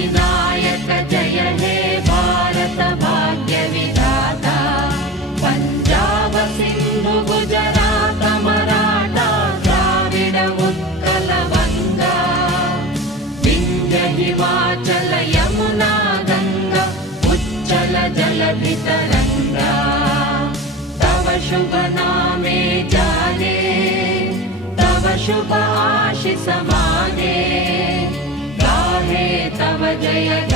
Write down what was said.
विनायक जय हे भारत भाग्य विधाता पंजाब सिंधु गुजरात मराठा द्राविड उत्कल बंगा विंध्य हिमाचल यमुना गंगा उच्चल जलधि तरंगा तव शुभ नामे जागे तव शुभ आशीष मागे गाहे तव जय